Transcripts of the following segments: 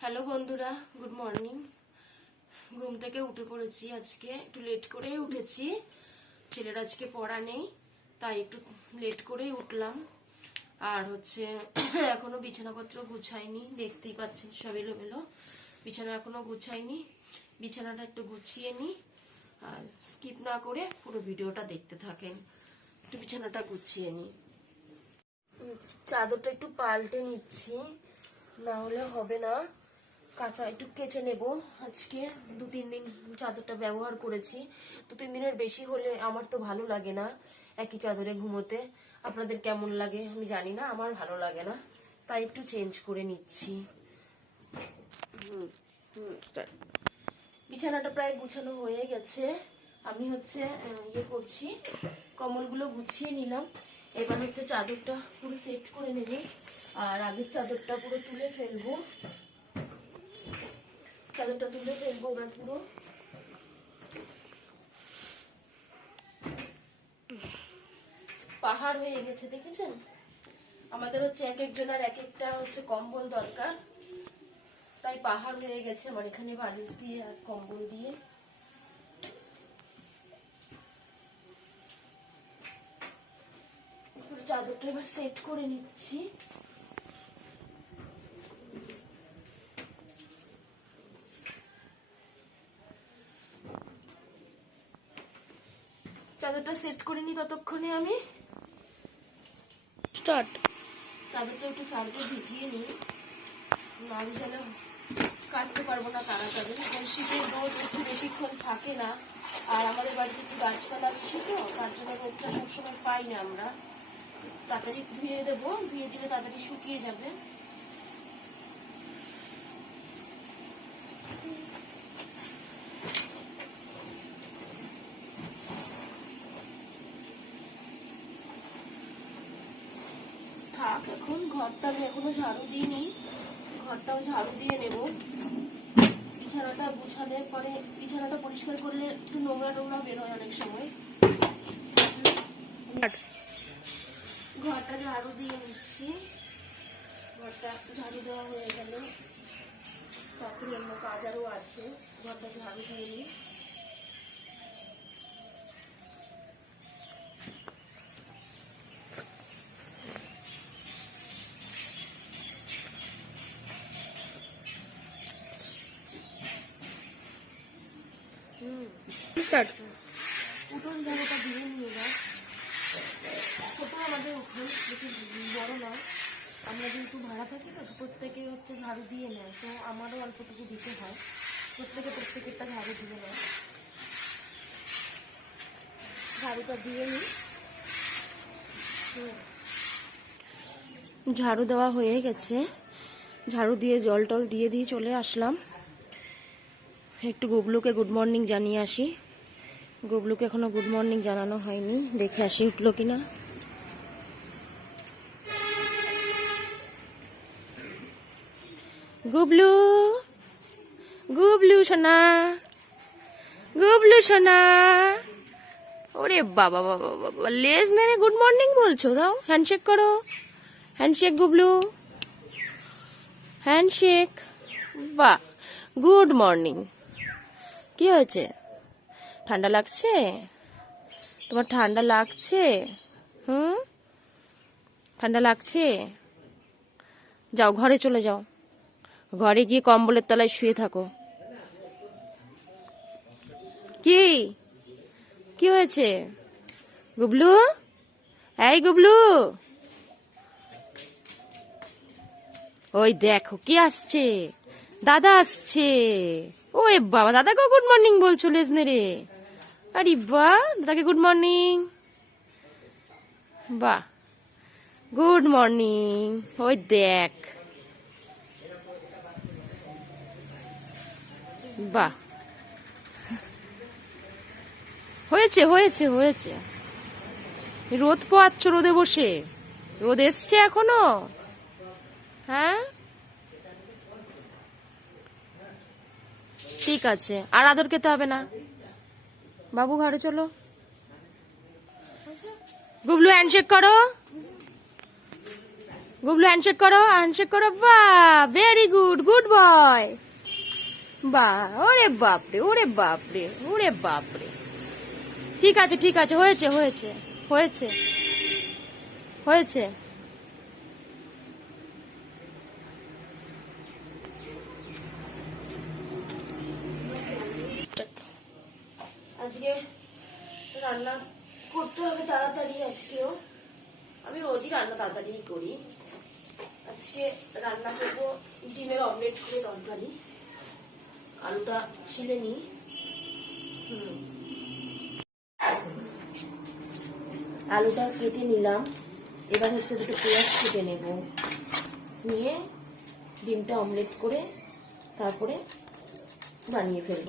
Hello বন্ধুরা, good morning. ঘুম থেকে উঠে পড়েছি আজকে, একটু লেট করেই উঠেছি। ছেলের আজকে পড়া নেই, তাই একটু লেট করেই উঠলাম। আর হচ্ছে, এখনও বিছানাপত্র গুছাইনি, দেখতেই পাচ্ছেন সব এলোমেলো। বিছানা এখনও গুছাইনি, বিছানাটা একটু গুছিয়ে নিই আর স্কিপ না করে পুরো ভিডিওটা দেখতে থাকেন, একটু বিছানাটা গুছিয়ে নিই চাদরটা একটু পাল্টে নিচ্ছি, না হলে হবে না। কাঁচা একটু কেচে নেব। আজকে দু তিন দিন চাদরটা ব্যবহার করেছি। দু তিন দিনের বেশি হলে আমার তো ভালো লাগে না একই চাদরে ঘুমোতে। আপনাদের কেমন লাগে আমি জানি না, আমার ভালো লাগে না। তাই একটু চেঞ্জ করে নিচ্ছি। বিছানাটা প্রায় গুছানো হয়ে গেছে। আমি হচ্ছে ইয়ে করছি কমলগুলো গুছিয়ে নিলাম। এবার হচ্ছে চাদরটা পুরো সেট করে নেবে। আর আগের চাদরটা পুরো তুলে ফেলব। চাদরটা তুলে ফেলব এবার পুরো। পাহাড় হয়ে গেছে, দেখেছেন? আমাদের হচ্ছে এক একজনের এক একটা হচ্ছে কম্বল দরকার। তাই পাহাড় হয়ে গেছে, আমার এখানে বালিশ দিয়ে আর কম্বল দিয়ে। চাদরটা এবার সেট করে নিচ্ছি। চাদরটা সেট করে নি ততক্ষণে আমি। স্টার্ট। চাদরটা একটু সার্ফে ভিজিয়ে নিই। না ভিজালে কাচতে পারব না তাড়াতাড়ি। কারণ শীতের রোদ একটু বেশিক্ষণ থাকে না। আর আমাদের বাড়িতে একটু গাছপালা বেশি তো তার জন্য রোদটা সবসময় পাই না আমরা। তাড়াতাড়ি ধুয়ে দেবো। ধুয়ে দিলে তাড়াতাড়ি শুকিয়ে যাবে। এখন ঘরটা আমি এখনও ঝাড়ু দিইনি ঘরটাও ঝাড়ু দিয়ে নেব। বিছানাটা গুছালে পরে বিছানাটা পরিষ্কার করলে একটু নোংরা টোংরা বেরোয় অনেক সময়। ঘরটা ঝাড়ু দিয়ে নিচ্ছি। ঘরটা ঝাড়ু দেওয়া হয়ে গেলে। তাড়াতাড়ি অন্য কাজ আরও আছে। ঘরটা ঝাড়ু দিয়ে নিই আমরা যেহেতু ভাড়া থাকি তো প্রত্যেকে হচ্ছে ঝাড়ু দিয়ে নেয়। তো আমারও অল্পটুকু দিতে হয়। প্রত্যেকে প্রত্যেকেরটা ঝাড়ু দিয়ে নেয়। ঝাড়ুটা দিয়ে নিই। ঝাড়ু দেওয়া হয়ে গেছে। ঝাড়ু দিয়ে জল টল দিয়ে দিয়ে চলে আসলাম। একটু গুবলুকে গুড মর্নিং জানিয়ে আসি। গুবলুকে এখনও গুড মর্নিং জানানো হয়নি। দেখে আসি উঠল কিনা। গুবলু গুবলু সোনা গুবলু সোনা। ওরে বাবা বাবা বাবা লেজ নেড়ে গুড মর্নিং বলছো? দাও হ্যান্ডশেক করো। হ্যান্ডশেক গুবলু। হ্যান্ডশেক বা গুড মর্নিং কি হয়েছে? ঠান্ডা লাগছে? তোমার ঠান্ডা লাগছে? হুম? ঠান্ডা লাগছে? যাও, ঘরে চলে যাও। ঘরে গিয়ে কম্বলের তলায় শুয়ে থাকো। কি? কি হয়েছে? গুবলু? এই গুবলু! ওই দেখো, কি আসছে? দাদা আসছে। ওরে বাবা দাদাকে গুড মর্নিং বলছো, লেজনে রে। আরে বাহ, দাদাকে গুড মর্নিং বাহ গুড মর্নিং ওই দেখ। বাহ। হয়েছে হয়েছে হয়েছে। রোদ পোয়াচ্ছ রোদে বসে। রোদ এসছে এখনও? হ্যাঁ? ঠিক আছে, আর আদর খেতে হবে না। বাবু ঘরে চলো। গুবলু হ্যান্ডশেক করো। গুবলু হ্যান্ডশেক করো হ্যান্ডশেক করো। বাহ ভেরি গুড গুড বয় বাহ ওরে বাপরে ওরে বাপরে ওরে বাপরে। ঠিক আছে ঠিক আছে, হয়েছে হয়েছে হয়েছে হয়েছে। আজকে রান্না করতে হবে তাড়াতাড়ি আজকেও। আমি রোজই রান্না তাড়াতাড়ি করি। আজকে রান্না করব ডিমের অমলেট করে তরকারি। আলুটা ছিলে নি। আলুটা কেটে নিলাম। এবার হচ্ছে দুটো পেঁয়াজ কেটে নেব। নিয়ে ডিমটা অমলেট করে তারপরে বানিয়ে ফেলব।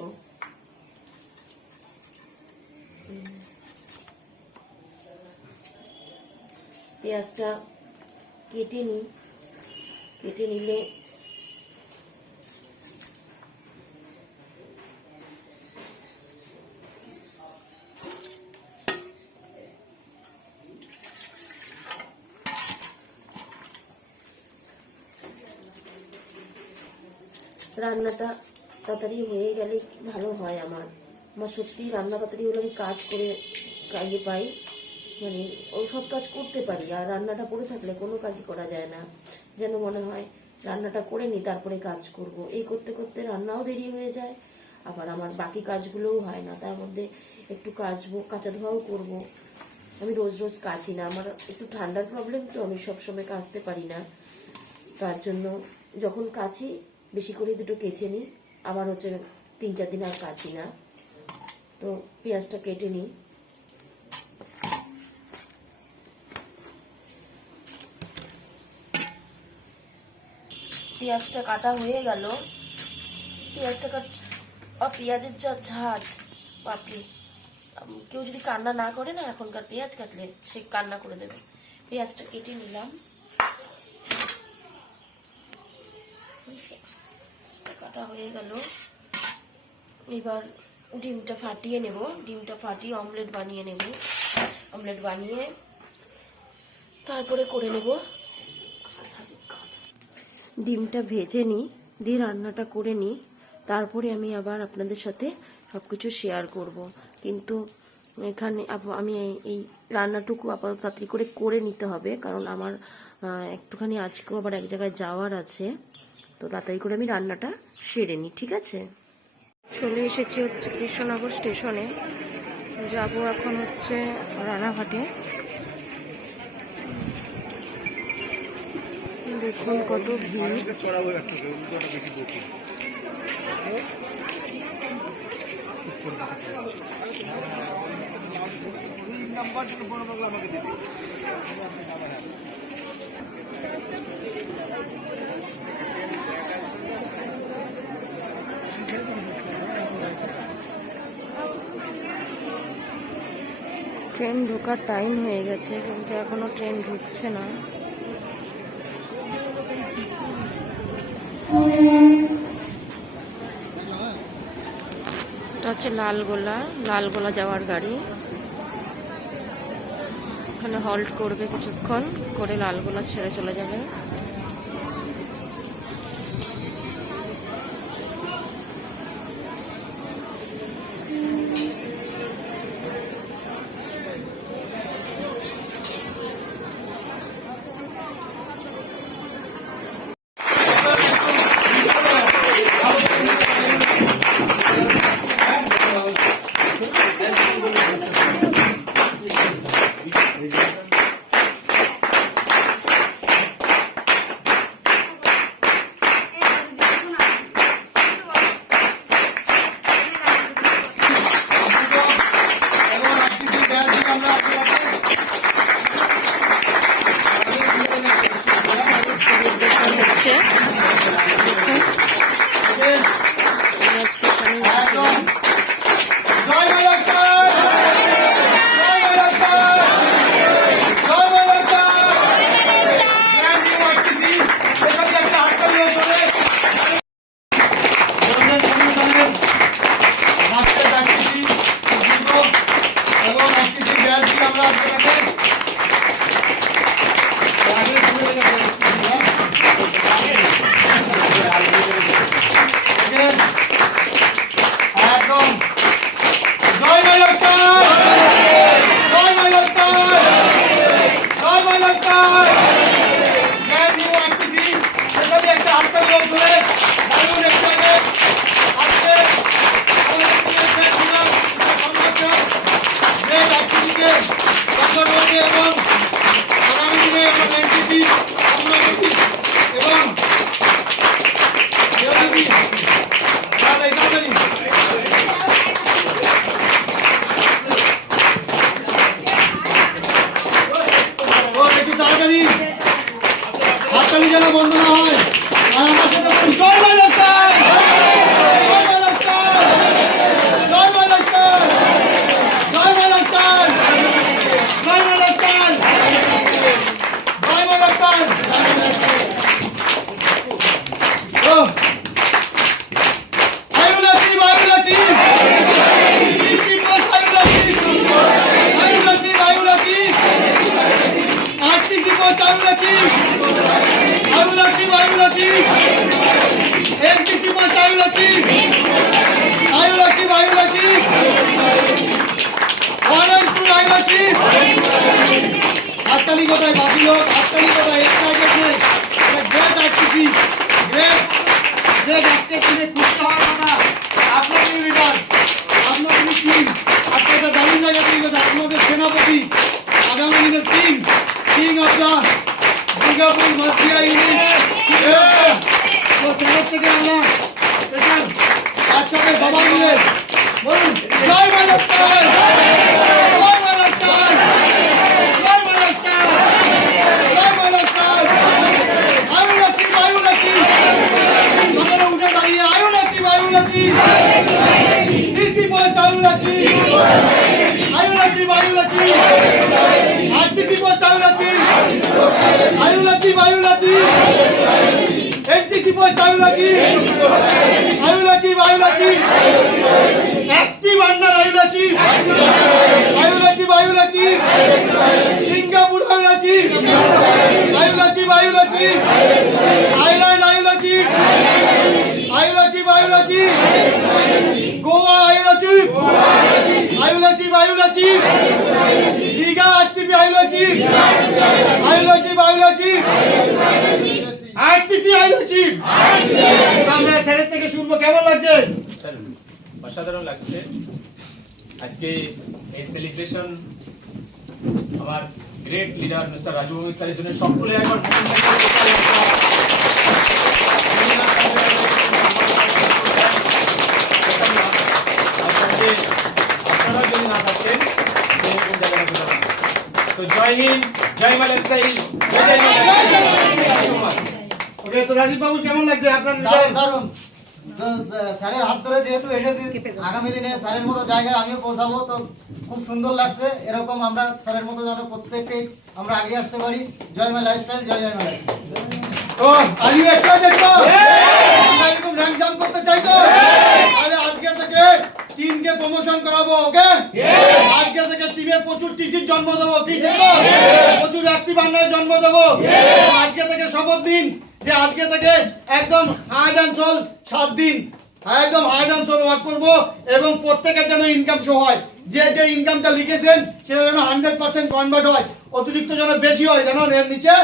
পেঁয়াজটা কেটে নিই কেটে নিলে রান্নাটা তাড়াতাড়ি হয়ে গেলে ভালো হয় আমার। আমার সত্যি রান্না তাড়াতাড়ি হলে আমি কাজ করে কাজে পাই। মানে ও সব কাজ করতে পারি, আর রান্নাটা পড়ে থাকলে কোনো কাজই করা যায় না। যেন মনে হয় রান্নাটা করে নিই, তারপরে কাজ করব। এই করতে করতে রান্নাও দেরি হয়ে যায়, আবার আমার বাকি কাজগুলোও হয় না। তার মধ্যে একটু কাচবো কাঁচা ধোয়াও করব। আমি রোজ রোজ কাচি না। আমার একটু ঠান্ডার প্রবলেম তো, আমি সবসময় কাচতে পারি না। তার জন্য যখন কাচি বেশি করে দুটো কেচে নিই। আবার হচ্ছে তিন, চার দিন আর কাচি না। তো পেঁয়াজটা কেটে নিই। পেঁয়াজটা কাটা হয়ে গেল। পেঁয়াজটা কাট পেঁয়াজের যা ঝাঁজ, বাপরে। কেউ যদি কান্না না করে না, এখনকার পেঁয়াজ কাটলে সে কান্না করে দেবে। পেঁয়াজটা কেটে নিলাম। কাটা হয়ে গেল। এবার ডিমটা ফাটিয়ে নেব। ডিমটা ফাটিয়ে অমলেট বানিয়ে নেব। অমলেট বানিয়ে তারপরে করে নেব। ডিমটা ভেজে নিই দিয়ে রান্নাটা করে নিই তারপরে আমি আবার আপনাদের সাথে সব কিছু শেয়ার করব। কিন্তু এখানে আমি এই রান্নাটুকু আপাতত তাড়াতাড়ি করে করে নিতে হবে। কারণ আমার একটুখানি আজকেও আবার এক জায়গায় যাওয়ার আছে। তো তাড়াতাড়ি করে আমি রান্নাটা সেরে নিই, ঠিক আছে? চলে এসেছি হচ্ছে কৃষ্ণনগর স্টেশনে। যাব এখন হচ্ছে রানাঘাটে। দেখুন কত ভিড়। ট্রেন ঢোকার টাইম হয়ে গেছে, কিন্তু এখনও ট্রেন ঢুকছে না। এটা হচ্ছে লালগোলা লালগোলা যাওয়ার গাড়ি। এখানে হল্ট করবে কিছুক্ষণ, করে লালগোলা ছেড়ে চলে যাবে। অরেঞ্জ ফুড আয়ুলকি হাততালি কোথায় বাকি লোক হাততালি কোথায়? একটা গেছে গ্রেট আর্টিসি গ্রেট যে আজকে দিনে খুঁজতে হয় না আপনাদের লিডার আপনাদের টিম আপনাদের দারুণ জায়গা তৈরি করেছে আপনাদের সেনাপতি আগামী দিনের king king of the Durgapur Masia unit তো সেখান থেকে আমরা দেখেন একসাথে সবাই মিলে বলুন জয় মা ডাক্তার জয় মা ডাক্তার জয় মা ডাক্তার জয় মা ডাক্তার আয়ু লক্ষ্মী আয়ু লক্ষ্মী সকালে উঠে দাঁড়িয়ে আয়ু লক্ষ্মী আয়ু লক্ষ্মী ডিসি পোস্ট আয়ু লক্ষ্মী লক্ষ্মী আরটিসি পোস্ট লক্ষ্মী আয়ু Lakshmi NTC post active under আয়ু লক্ষ্মী আয়ু লক্ষ্মী আয়ু লক্ষ্মী সিঙ্গাপুর লক্ষ্মী আয়ু লক্ষ্মী আইল্যান্ড আয়ু লক্ষ্মী আয়ু লক্ষ্মী গোয়া আয়ু লক্ষ্মী আয়ু লক্ষ্মী আয়ু লক্ষ্মী দীঘা আরটিপি আয়ু লক্ষ্মী আয়ু লক্ষ্মী আয়ু লক্ষ্মী আরটিসি আয়ু লক্ষ্মী আমরা স্যারের থেকে শুনব, কেমন লাগছে? অসাধারণ লাগছে। আজকে এই সেলিব্রেশন আমার great leader mister Raju Bhowmik স্যারের জন্য সকলে একবার তো জয় হিন্দ জয় মা লাইফস্টাইল জয় ওকে তো রাজীব বাবু কেমন লাগছে? আপনার দারুণ স্যারের হাত ধরে যেহেতু এসেছি আগামী দিনে স্যারের মতো জায়গায় আমিও পৌঁছাবো তো খুব সুন্দর লাগছে। এরকম আমরা স্যারের মতো যেন প্রত্যেককেই আমরা আগে আসতে পারি। জয় মা লাইফস্টাইল জয় জয় মা লাইফস্টাইল তো ইউ এক্সাইটেড তো? আমরা এরকম র্যাঙ্ক জাম্প করতে চাই তো? তাহলে আজকে থেকে টিমকে প্রমোশন করাবো ওকে আজকে থেকে টিমে প্রচুর টিসির জন্ম দেবো কি দেবো প্রচুর অ্যাক্টিভ আন্ডারে জন্ম দেবো। আজকে থেকে শপথ দিন যে আজকে থেকে একদম হার্ড অ্যান্ড সোল সাত দিন একদম হার্ড অ্যান্ড সোল ওয়ার্ক করব এবং প্রত্যেকের যেন ইনকাম শো হয়। যে যে ইনকামটা লিখেছেন সেটা যেন হান্ড্রেড পার্সেন্ট কনভার্ট হয় অতিরিক্ত যেন বেশি হয় যেন এর নিচে?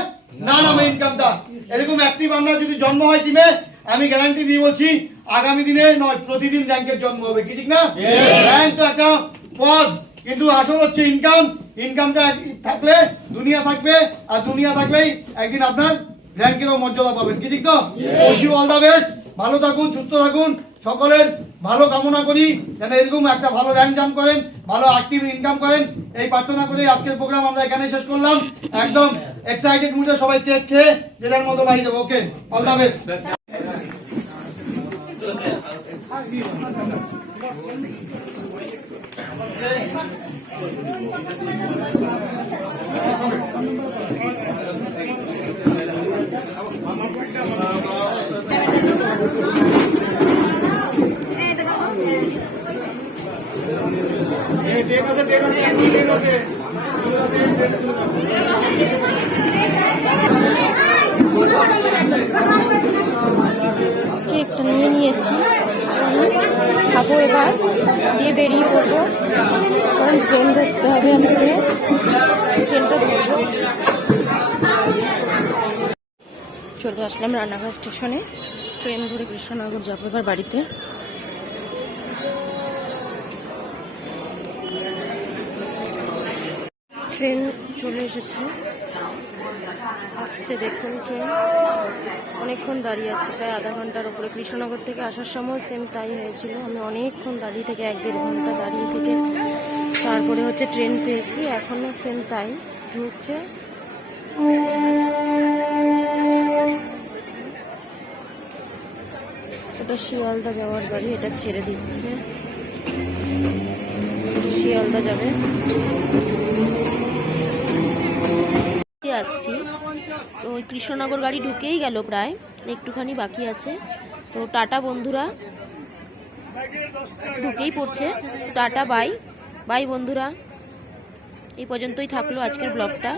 না নামে ইনকামটা এরকম অ্যাক্টিভ আমরা যদি জন্ম হয় টিমে আমি গ্যারান্টি দিয়ে বলছি আগামী দিনে নয় প্রতিদিন র্যাঙ্কের জন্ম হবে কি ঠিক না? র্যাঙ্ক তো একটা পদ কিন্তু আসল হচ্ছে ইনকাম ইনকামটা থাকলে দুনিয়া থাকবে আর দুনিয়া থাকলেই একদিন আপনার র্যাঙ্কেরও মর্যাদা পাবেন কি ঠিক তো? উইশ অল দ্য বেস্ট ভালো থাকুন সুস্থ থাকুন সকলের ভালো কামনা করি যেন এরকম একটা ভালো র্যাঙ্ক জাম্প করেন ভালো অ্যাক্টিভ ইনকাম করেন। এই প্রার্থনা করে আজকের প্রোগ্রাম আমরা এখানে শেষ করলাম। একদম এক্সাইটেড মুডে সবাই কেক খেয়ে যে যার মতো বাড়ি যাব ওকে অল দ্য বেস্ট 这，চলে আসলাম রানাঘাট স্টেশনে। ট্রেন ধরে কৃষ্ণনগর যাব এবার বাড়িতে। ট্রেন চলে এসেছে। আসছে দেখুন ট্রেন। অনেকক্ষণ দাঁড়িয়ে আছে, প্রায় আধা ঘণ্টার উপরে। কৃষ্ণনগর থেকে আসার সময় সেম তাই হয়েছিল। আমি অনেকক্ষণ দাঁড়িয়ে থেকে এক দেড় ঘণ্টা দাঁড়িয়ে থেকে তারপরে হচ্ছে ট্রেন পেয়েছি। এখনও সেম তাই ঢুকছে। এটা শিয়ালদা যাওয়ার গাড়ি, এটা ছেড়ে দিচ্ছে। শিয়ালদা যাবে। আসছি। তো ওই কৃষ্ণনগর গাড়ি ঢুকেই গেল প্রায়, একটুখানি বাকি আছে। তো টাটা বন্ধুরা। ঢুকেই পড়ছে। Tata, by. বাই বন্ধুরা। এই পর্যন্তই থাকল আজকের ব্লগটা।